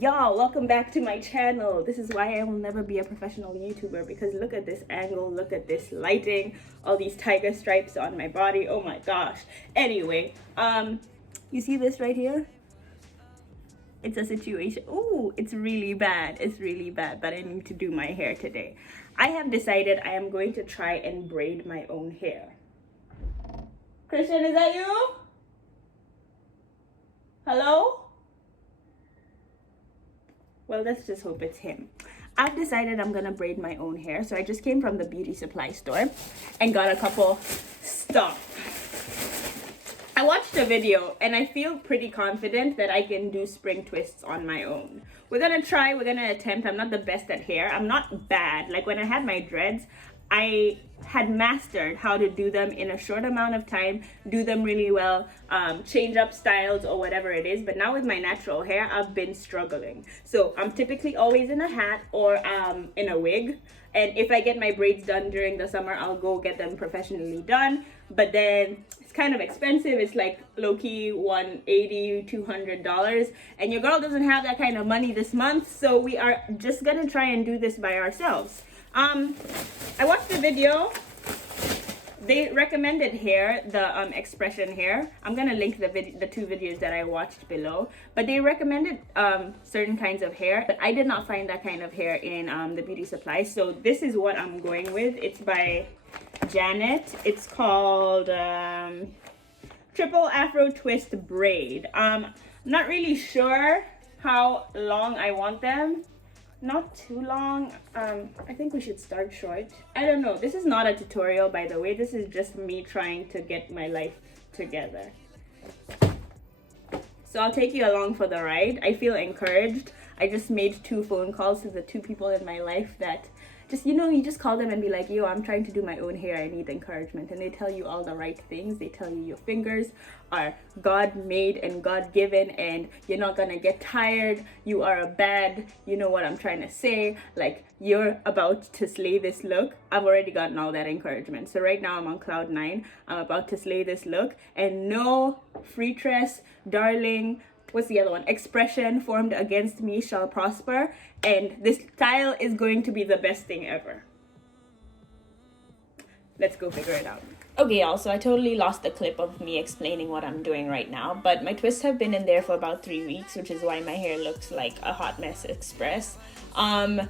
Y'all, welcome back to my channel. This is why I will never be a professional YouTuber, because look at this angle, look at this lighting, all these tiger stripes on my body. Oh my gosh. Anyway, you see this right here? It's a situation. Ooh, it's really bad. It's really bad, but I need to do my hair today. I have decided I am going to try and braid my own hair. Christian, is that you? Hello? Well, let's just hope it's him. I've decided I'm gonna braid my own hair. So I just came from the beauty supply store and got a couple stuff. I watched a video and I feel pretty confident that I can do spring twists on my own. We're gonna try, we're gonna attempt. I'm not the best at hair. I'm not bad. Like when I had my dreads, I had mastered how to do them in a short amount of time, do them really well, change up styles or whatever it is. But now with my natural hair, I've been struggling. So I'm typically always in a hat or in a wig. And if I get my braids done during the summer, I'll go get them professionally done. But then it's kind of expensive. It's like low-key $180, $200. And your girl doesn't have that kind of money this month. So we are just gonna try and do this by ourselves. I watched the video. They recommended hair, the expression hair. I'm gonna link the two videos that I watched below. But they recommended certain kinds of hair, but I did not find that kind of hair in the beauty supply. So this is what I'm going with. It's by Janet. It's called Triple Afro Twist Braid. I'm not really sure how long I want them. Not too long. I think we should start short. I don't know. This is not a tutorial, by the way. This is just me trying to get my life together. So I'll take you along for the ride. I feel encouraged. I just made 2 phone calls to the 2 people in my life that just, you know, you just call them and be like, yo, I'm trying to do my own hair. I need encouragement. And they tell you all the right things. They tell you your fingers are God-made and God-given and you're not gonna get tired. You are a bad, you know what I'm trying to say. Like, you're about to slay this look. I've already gotten all that encouragement. So right now I'm on cloud 9. I'm about to slay this look. And no free tress, darling, what's the other one? Expression formed against me shall prosper. And this style is going to be the best thing ever. Let's go figure it out. Okay, y'all, so I totally lost the clip of me explaining what I'm doing right now, but my twists have been in there for about 3 weeks, which is why my hair looks like a hot mess express. I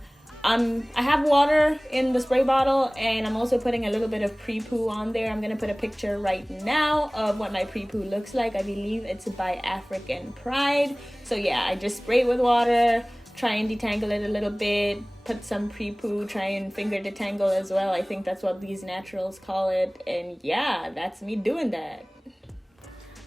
have water in the spray bottle, and I'm also putting a little bit of pre-poo on there. I'm gonna put a picture right now of what my pre-poo looks like. I believe it's by African Pride. So yeah, I just spray it with water, try and detangle it a little bit, put some pre-poo, try and finger detangle as well. I think that's what these naturals call it. And yeah, that's me doing that.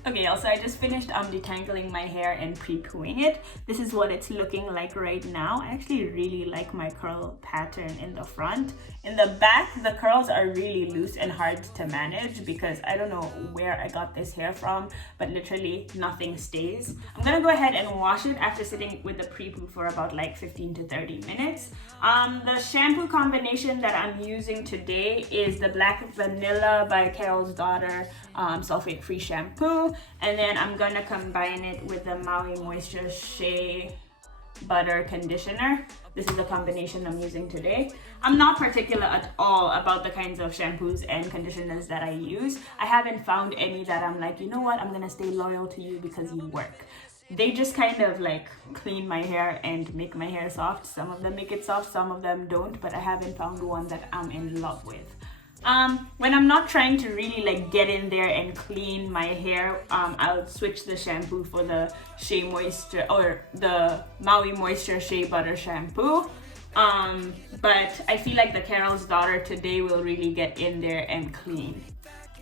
Okay, also I just finished detangling my hair and pre-pooing it. This is what it's looking like right now. I actually really like my curl pattern in the front. In the back, the curls are really loose and hard to manage because I don't know where I got this hair from, but literally nothing stays. I'm gonna go ahead and wash it after sitting with the pre-poo for about like 15 to 30 minutes. The shampoo combination that I'm using today is the Black Vanilla by Carol's Daughter sulfate-free shampoo. And then I'm gonna combine it with the Maui Moisture Shea Butter Conditioner. This is the combination I'm using today. I'm not particular at all about the kinds of shampoos and conditioners that I use. I haven't found any that I'm like, you know what, I'm gonna stay loyal to you because you work. They just kind of like clean my hair and make my hair soft. Some of them make it soft, some of them don't, but I haven't found one that I'm in love with. When I'm not trying to really like get in there and clean my hair, I'll switch the shampoo for the Shea Moisture or the Maui Moisture Shea Butter shampoo. But I feel like the Carol's Daughter today will really get in there and clean.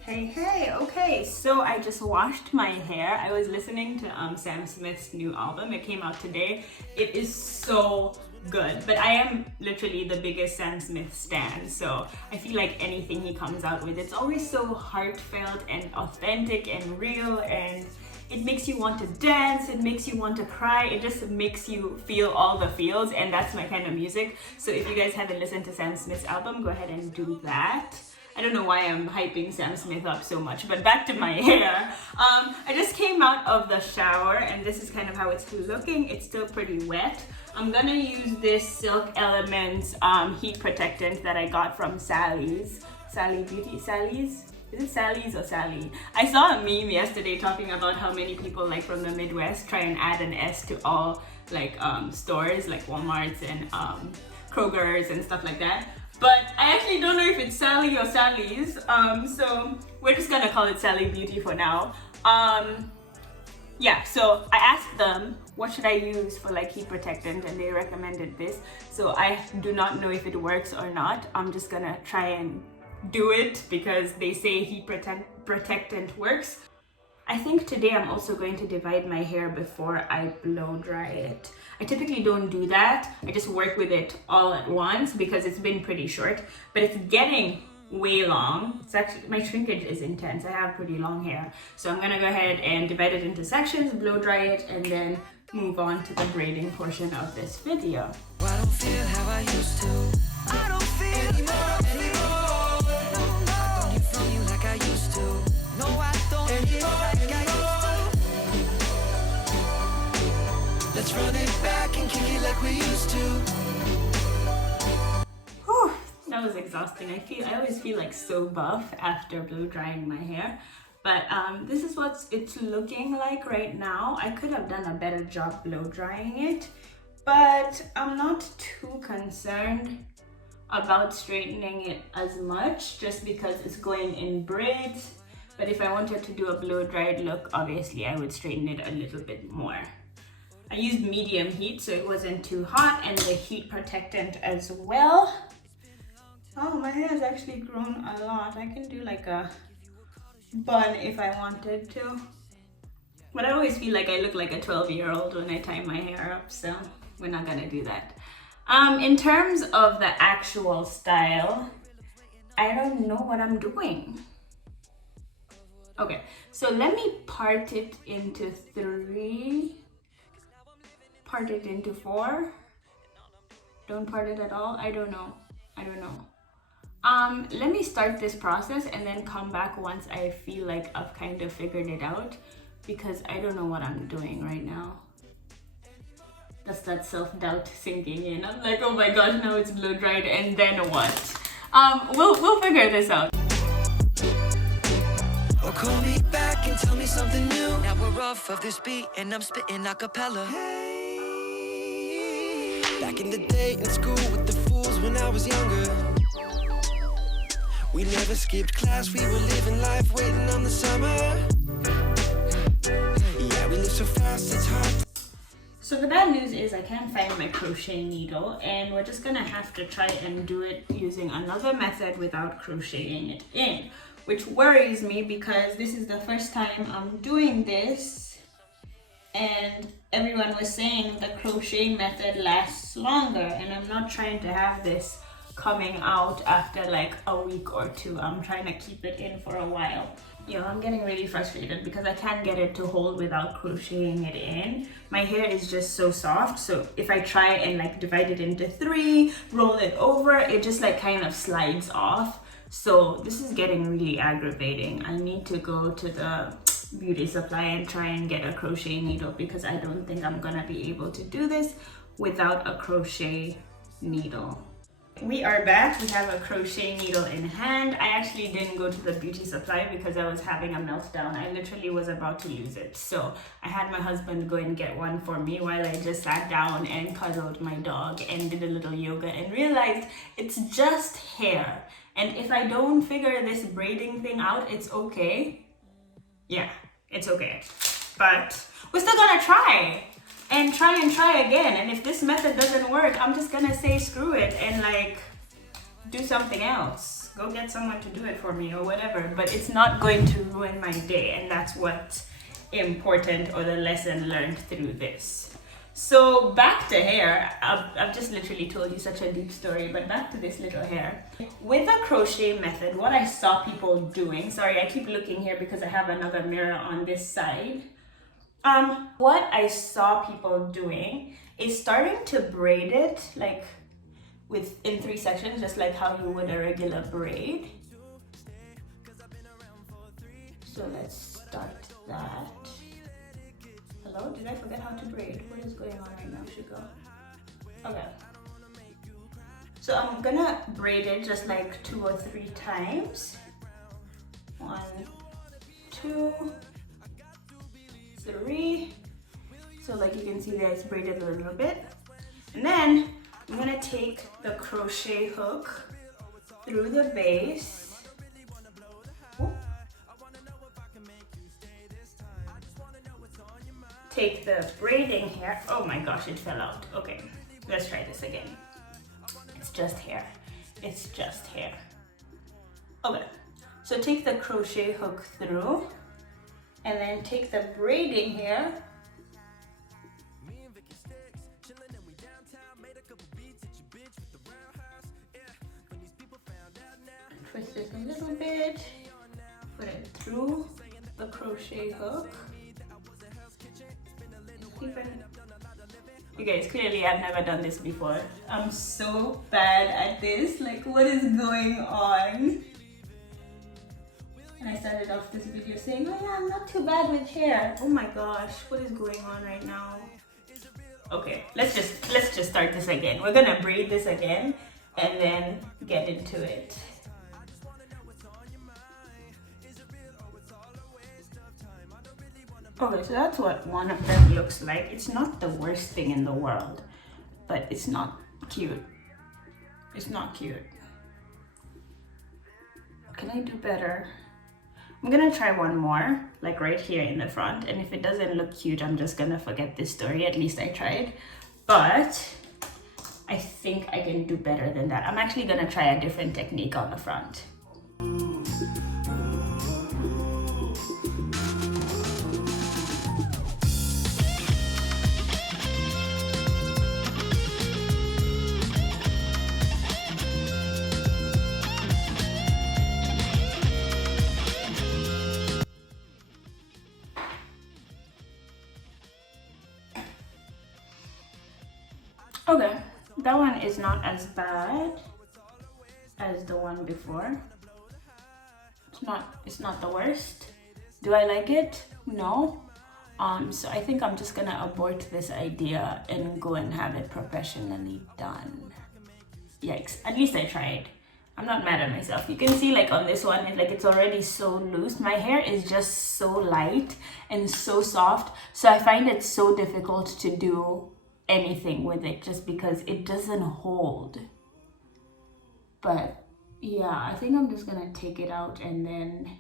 Hey, okay, so I just washed my hair. I was listening to Sam Smith's new album. It came out today. It is so good, but I am literally the biggest Sam Smith stan, so I feel like anything he comes out with, it's always so heartfelt and authentic and real, and it makes you want to dance, it makes you want to cry, it just makes you feel all the feels, and that's my kind of music. So if you guys haven't listened to Sam Smith's album, go ahead and do that. I don't know why I'm hyping Sam Smith up so much, but back to my hair. I just came out of the shower and this is kind of how it's looking. It's still pretty wet. I'm gonna use this Silk Elements heat protectant that I got from Sally's. Sally Beauty, Sally's? Is it Sally's or Sally? I saw a meme yesterday talking about how many people like from the Midwest try and add an S to all like stores like Walmart's and Kroger's and stuff like that. But I actually don't know if it's Sally or Sally's. So we're just gonna call it Sally Beauty for now. Yeah, so I asked them what should I use for like heat protectant and they recommended this. So I do not know if it works or not. I'm just gonna try and do it because they say heat protectant works. I think today I'm also going to divide my hair before I blow dry it. I typically don't do that. I just work with it all at once because it's been pretty short, but it's getting way long. It's actually, my shrinkage is intense. I have pretty long hair. So I'm gonna go ahead and divide it into sections, blow dry it, and then move on to the braiding portion of this video. I don't feel how I used to. I don't feel anymore. I don't hear from you like I used to. No, I don't hear like I used to. Let's run it back and kick it like we used to. Whew, that was exhausting. I always feel like so buff after blow drying my hair. But this is what it's looking like right now. I could have done a better job blow drying it, but I'm not too concerned about straightening it as much just because it's going in braids. But if I wanted to do a blow dried look, obviously I would straighten it a little bit more. I used medium heat so it wasn't too hot, and the heat protectant as well. Oh, my hair has actually grown a lot. I can do like a bun if I wanted to, but I always feel like I look like a 12-year-old when I tie my hair up, so we're not gonna do that. In terms of the actual style, I don't know what I'm doing. Okay, so let me part it into 3, part it into 4, don't part it at all. I don't know. Let me start this process and then come back once I feel like I've kind of figured it out, because I don't know what I'm doing right now. That's that self-doubt sinking in. I'm like, oh my gosh, now it's blow dried, and then what? We'll figure this out. Or call me back and tell me something new. Now we're off of this beat and I'm spitting a cappella. Hey. Back in the day in school with the fools when I was younger. We never skipped class, we were living life waiting on the summer. Yeah, we live so fast, it's hard. So the bad news is I can't find my crochet needle, and we're just gonna have to try and do it using another method without crocheting it in, which worries me because this is the first time I'm doing this, and everyone was saying the crochet method lasts longer, and I'm not trying to have this coming out after like a week or 2. I'm trying to keep it in for a while. You know, I'm getting really frustrated because I can't get it to hold without crocheting it in. My hair is just so soft, so if I try and like divide it into 3, roll it over, it just like kind of slides off. So this is getting really aggravating. I need to go to the beauty supply and try and get a crochet needle, because I don't think I'm gonna be able to do this without a crochet needle. We are back. We have a crochet needle in hand. I actually didn't go to the beauty supply because I was having a meltdown. I literally was about to lose it. So I had my husband go and get one for me while I just sat down and cuddled my dog and did a little yoga and realized it's just hair. And if I don't figure this braiding thing out, it's okay. Yeah, it's okay. But we're still gonna try and try again. And if this method doesn't work, I'm just gonna say screw it and like do something else. Go get someone to do it for me or whatever, but it's not going to ruin my day, and that's what's important, or the lesson learned through this. So back to hair. I've just literally told you such a deep story, but back to this little hair. With the crochet method, what I saw people doing, sorry, I keep looking here because I have another mirror on this side. What I saw people doing is starting to braid it like in 3 sections, just like how you would a regular braid. So let's start that. Hello, did I forget how to braid? What is going on right now, Shiko? Okay. So I'm gonna braid it just like 2 or 3 times. 1, 2, 3. So like you can see there, it's braided a little bit. And then I'm gonna take the crochet hook through the base. Ooh. Take the braiding hair. Oh my gosh, it fell out. Okay, let's try this again. It's just hair. It's just hair. Okay, so take the crochet hook through and then take the braiding hair. Twist it a little bit. Put it through the crochet hook. You guys, clearly I've never done this before. I'm so bad at this. Like, what is going on? And I started off this video saying, oh yeah, I'm not too bad with hair. Oh my gosh, what is going on right now? Okay, let's just start this again. We're gonna braid this again and then get into it. Okay, so that's what one of them looks like. It's not the worst thing in the world, but it's not cute. It's not cute. Can I do better? I'm gonna try one more, like right here in the front, and if it doesn't look cute, I'm just gonna forget this story. At least I tried. But I think I can do better than that. I'm actually gonna try a different technique on the front. Okay, that one is not as bad as the one before. It's not the worst. Do I like it? No. So I think I'm just gonna abort this idea and go and have it professionally done. Yikes, at least I tried. I'm not mad at myself. You can see like on this one, it's already so loose. My hair is just so light and so soft. So I find it so difficult to do anything with it just because it doesn't hold. But yeah, I think I'm just gonna take it out and then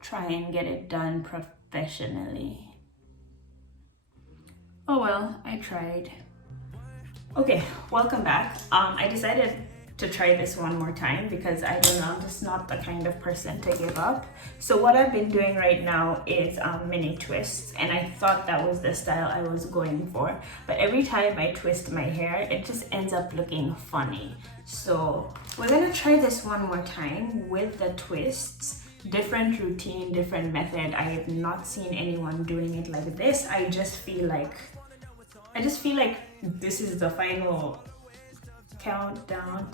try and get it done professionally. Oh well, I tried. Okay, welcome back. I decided to try this one more time because I don't know, I'm just not the kind of person to give up. So what I've been doing right now is mini twists, and I thought that was the style I was going for, but every time I twist my hair it just ends up looking funny. So we're gonna try this one more time with the twists. Different routine, different method. I have not seen anyone doing it like this. I just feel like this is the final countdown.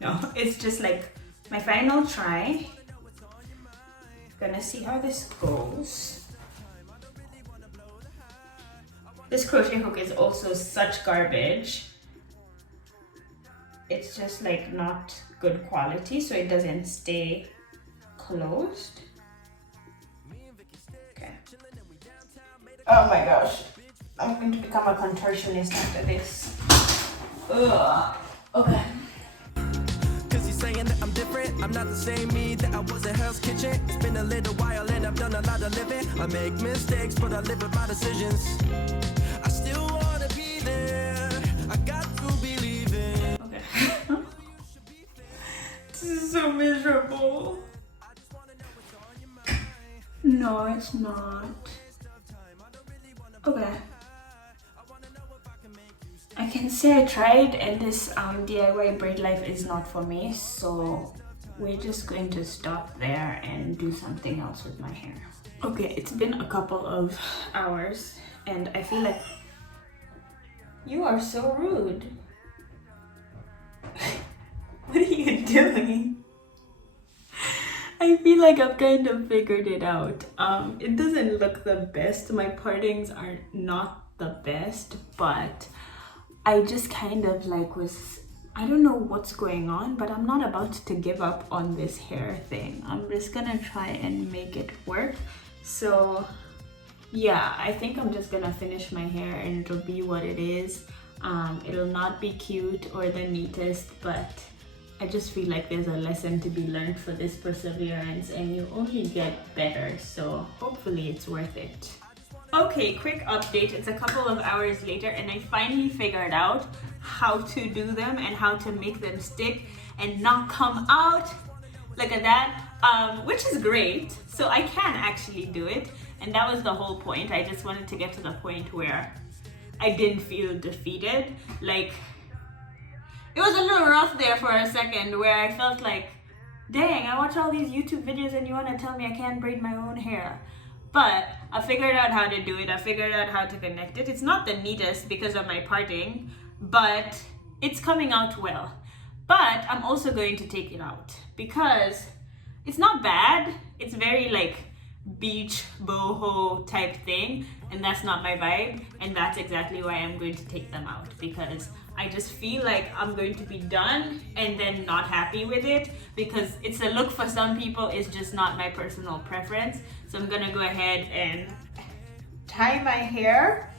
No, it's just like my final try. Gonna see how this goes. This crochet hook is also such garbage. It's just like not good quality, so it doesn't stay closed. Okay. Oh my gosh, I'm going to become a contortionist after this. Ugh. Okay. Cause you're saying that I'm different. I'm not the same me that I was in Hell's Kitchen. It's been a little while and I've done a lot of living. I make mistakes, but I live with my decisions. I still wanna be there. I got to believe in. Okay. This is so miserable. No, it's not. Okay. I can say I tried, and this DIY braid life is not for me, so we're just going to stop there and do something else with my hair. Okay, it's been a couple of hours and I feel like you are so rude. What are you doing? I feel like I've kind of figured it out. It doesn't look the best. My partings are not the best, but I just kind of like I don't know what's going on, but I'm not about to give up on this hair thing. I'm just gonna try and make it work. So yeah, I think I'm just gonna finish my hair and it'll be what it is. It'll not be cute or the neatest, but I just feel like there's a lesson to be learned for this perseverance, and you only get better, so hopefully it's worth it. Okay, quick update. It's a couple of hours later and I finally figured out how to do them and how to make them stick and not come out. Look at that, which is great. So I can actually do it, and that was the whole point. I just wanted to get to the point where I didn't feel defeated. Like, it was a little rough there for a second where I felt like, dang, I watch all these YouTube videos and you want to tell me I can't braid my own hair. But I figured out how to do it. I figured out how to connect it. It's not the neatest because of my parting, but it's coming out well. But I'm also going to take it out because it's not bad. It's very like beach boho type thing, and that's not my vibe, and that's exactly why I'm going to take them out, because I just feel like I'm going to be done and then not happy with it, because it's a look for some people, it's just not my personal preference. So I'm gonna go ahead and tie my hair,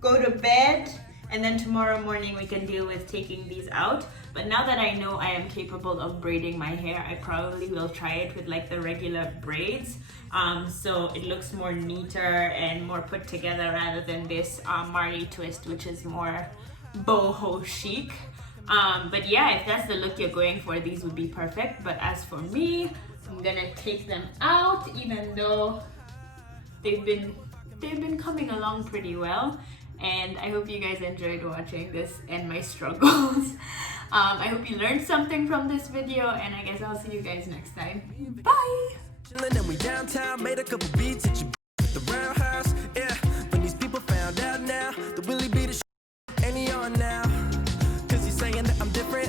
go to bed, and then tomorrow morning we can deal with taking these out. But now that I know I am capable of braiding my hair, I probably will try it with like the regular braids, so it looks more neater and more put together rather than this Marley twist, which is more boho chic. But yeah, if that's the look you're going for, these would be perfect. But as for me, I'm gonna take them out, even though they've been coming along pretty well. And I hope you guys enjoyed watching this and my struggles. I hope you learned something from this video, and I guess I'll see you guys next time. Bye! And we downtown, made a couple beats at the roundhouse. Yeah, when these people found out now, the Willie be the and he on now. Cause he's saying that I'm different,